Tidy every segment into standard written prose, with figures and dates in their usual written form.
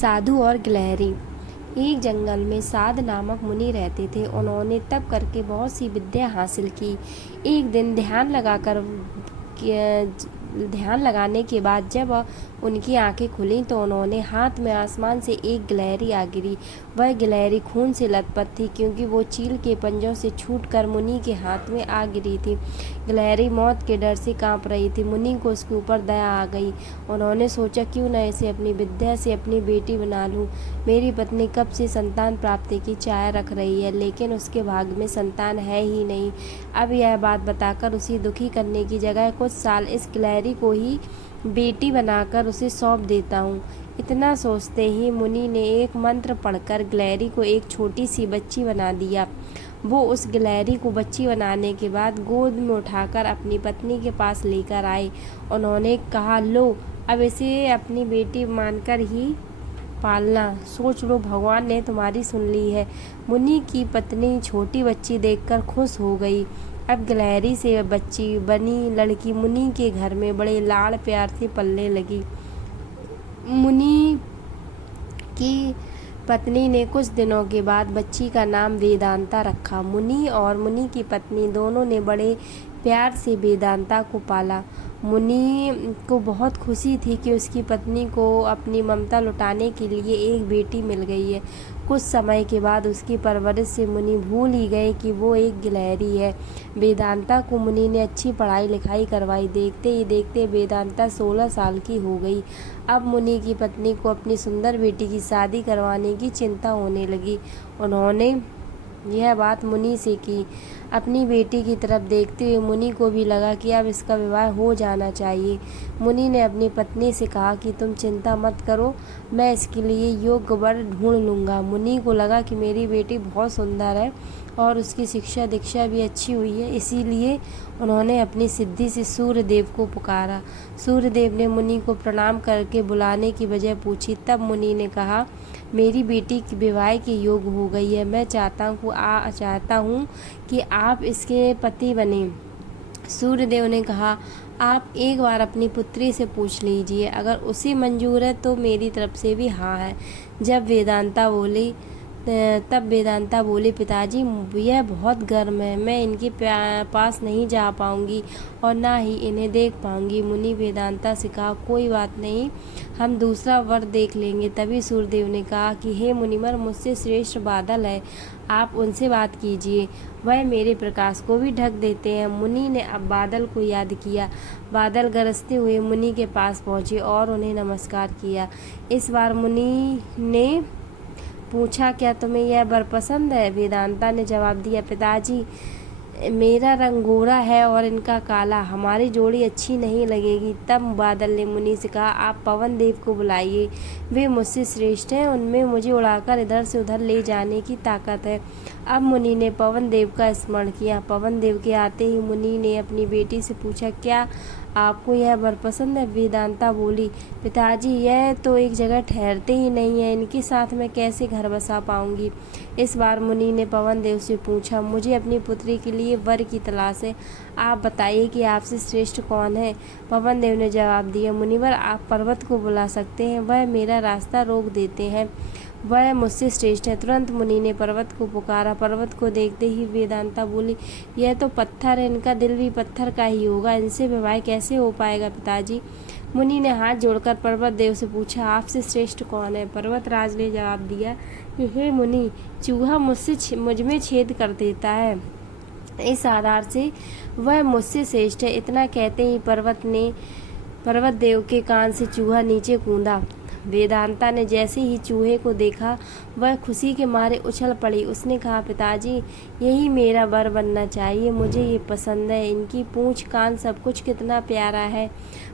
साधु और गिलहरी। एक जंगल में साध नामक मुनि रहते थे। उन्होंने तप करके बहुत सी विद्या हासिल की। एक दिन ध्यान लगाने के बाद जब उनकी आंखें खुलीं तो उन्होंने हाथ में आसमान से एक गिलहरी आ गिरी। वह गिलहरी खून से लथपथ थी, क्योंकि वो चील के पंजों से छूटकर मुनि के हाथ में आ गिरी थी। गिलहरी मौत के डर से कांप रही थी। मुनि को उसके ऊपर दया आ गई। उन्होंने सोचा, क्यों न इसे अपनी विद्या से अपनी बेटी बना लूं। मेरी पत्नी कब से संतान प्राप्ति की चाह रख रही है, लेकिन उसके भाग्य में संतान है ही नहीं। अब यह बात बताकर उसे दुखी करने की जगह कुछ साल इस गिलहरी को ही बेटी बनाकर उसे सौंप देता हूँ। इतना सोचते ही मुनि ने एक मंत्र पढ़कर गिलहरी को एक छोटी सी बच्ची बना दिया। वो उस गिलहरी को बच्ची बनाने के बाद गोद में उठाकर अपनी पत्नी के पास लेकर आए। उन्होंने कहा, लो, अब इसे अपनी बेटी मानकर ही पालना। सोच लो, भगवान ने तुम्हारी सुन ली है। मुनि की पत्नी छोटी बच्ची देखकर खुश हो गई। अब गिलहरी से बच्ची बनी लड़की मुनि के घर में बड़े लाड़ प्यार से पलने लगी। मुनि की पत्नी ने कुछ दिनों के बाद बच्ची का नाम वेदांता रखा। मुनि और मुनि की पत्नी दोनों ने बड़े प्यार से वेदांता को पाला। मुनि को बहुत खुशी थी कि उसकी पत्नी को अपनी ममता लुटाने के लिए एक बेटी मिल गई है। कुछ समय के बाद उसकी परवरिश से मुनि भूल ही गए कि वो एक गिलहरी है। वेदांता को मुनि ने अच्छी पढ़ाई लिखाई करवाई। देखते ही देखते वेदांता 16 साल की हो गई। अब मुनि की पत्नी को अपनी सुंदर बेटी की शादी करवाने की चिंता होने लगी। उन्होंने यह बात मुनि से की। अपनी बेटी की तरफ देखते हुए मुनि को भी लगा कि अब इसका विवाह हो जाना चाहिए। मुनि ने अपनी पत्नी से कहा कि तुम चिंता मत करो, मैं इसके लिए योग्य वर ढूंढ लूँगा। मुनि को लगा कि मेरी बेटी बहुत सुंदर है और उसकी शिक्षा दीक्षा भी अच्छी हुई है, इसीलिए उन्होंने अपनी सिद्धि से सूर्यदेव को पुकारा। सूर्यदेव ने मुनि को प्रणाम करके बुलाने की वजह पूछी। तब मुनि ने कहा, मेरी बेटी की विवाह के योग्य हो गई है। मैं चाहता हूँ कि आप इसके पति बने। सूर्यदेव ने कहा, आप एक बार अपनी पुत्री से पूछ लीजिए, अगर उसे मंजूर है तो मेरी तरफ से भी हाँ है। तब वेदांता बोली, पिताजी, यह बहुत गर्म है, मैं इनके पास नहीं जा पाऊंगी और ना ही इन्हें देख पाऊंगी। मुनि वेदांता से कहा, कोई बात नहीं, हम दूसरा वर देख लेंगे। तभी सूर्यदेव ने कहा कि हे मुनिवर, मुझसे श्रेष्ठ बादल है, आप उनसे बात कीजिए, वह मेरे प्रकाश को भी ढक देते हैं। मुनि ने अब बादल को याद किया। बादल गरजते हुए मुनि के पास पहुँचे और उन्हें नमस्कार किया। इस बार मुनि ने पूछा, क्या तुम्हें यह वर पसंद है? वेदांता ने जवाब दिया, पिताजी, मेरा रंग गोरा है और इनका काला, हमारी जोड़ी अच्छी नहीं लगेगी। तब बादल ने मुनि से कहा, आप पवन देव को बुलाइए, वे मुझसे श्रेष्ठ हैं, उनमें मुझे उड़ाकर इधर से उधर ले जाने की ताकत है। अब मुनि ने पवन देव का स्मरण किया। पवन देव के आते ही मुनि ने अपनी बेटी से पूछा, क्या आपको यह वर पसंद है? वेदांता बोली, पिताजी, यह तो एक जगह ठहरते ही नहीं है, इनके साथ मैं कैसे घर बसा पाऊंगी? इस बार मुनि ने पवन देव से पूछा, मुझे अपनी पुत्री के लिए वर की तलाश है, आप बताइए कि आपसे श्रेष्ठ कौन है? पवन देव ने जवाब दिया, मुनिवर, आप पर्वत को बुला सकते हैं, वह मेरा रास्ता रोक देते हैं, वह मुझसे श्रेष्ठ है। तुरंत मुनि ने पर्वत को पुकारा। पर्वत को देखते ही वेदांता बोली, यह तो पत्थर है, इनका दिल भी पत्थर का ही होगा, इनसे विवाह कैसे हो पाएगा पिताजी? मुनि ने हाथ जोड़कर पर्वत देव से पूछा, आपसे श्रेष्ठ कौन है? पर्वतराज ने जवाब दिया कि हे मुनि, चूहा मुझ में छेद कर देता है, इस आधार से वह मुझसे श्रेष्ठ है। इतना कहते ही पर्वत देव के कान से चूहा नीचे कूदा। वेदांता ने जैसे ही चूहे को देखा, वह खुशी के मारे उछल पड़ी। उसने कहा, पिताजी, यही मेरा वर बनना चाहिए, मुझे ये पसंद है, इनकी पूंछ कान सब कुछ कितना प्यारा है।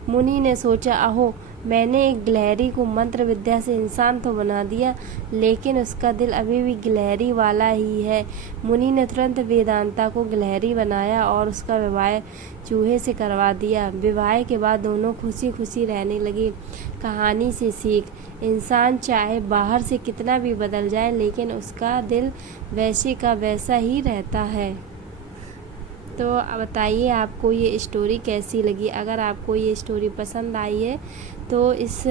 मुनि ने सोचा, अहो, मैंने एक गिलहरी को मंत्र विद्या से इंसान तो बना दिया, लेकिन उसका दिल अभी भी गिलहरी वाला ही है। मुनि ने तुरंत वेदांता को गिलहरी बनाया और उसका विवाह चूहे से करवा दिया। विवाह के बाद दोनों खुशी खुशी रहने लगे। कहानी से सीख, इंसान चाहे बाहर से कितना भी बदल जाए, लेकिन उसका दिल वैसे का वैसा ही रहता है। तो बताइए आपको ये स्टोरी कैसी लगी। अगर आपको ये स्टोरी पसंद आई है तो इस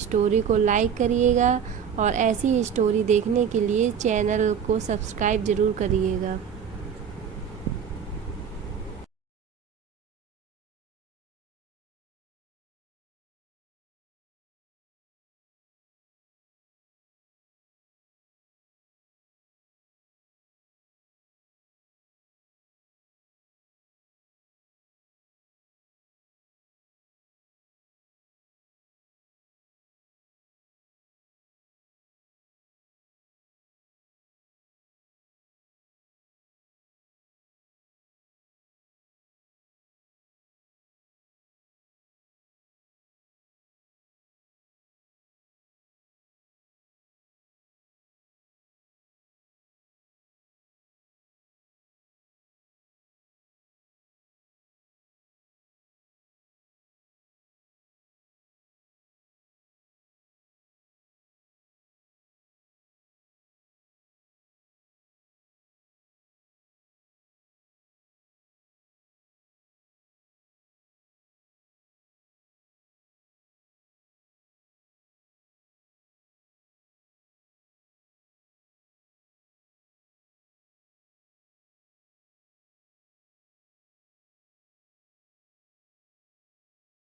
स्टोरी को लाइक करिएगा और ऐसी स्टोरी देखने के लिए चैनल को सब्सक्राइब ज़रूर करिएगा।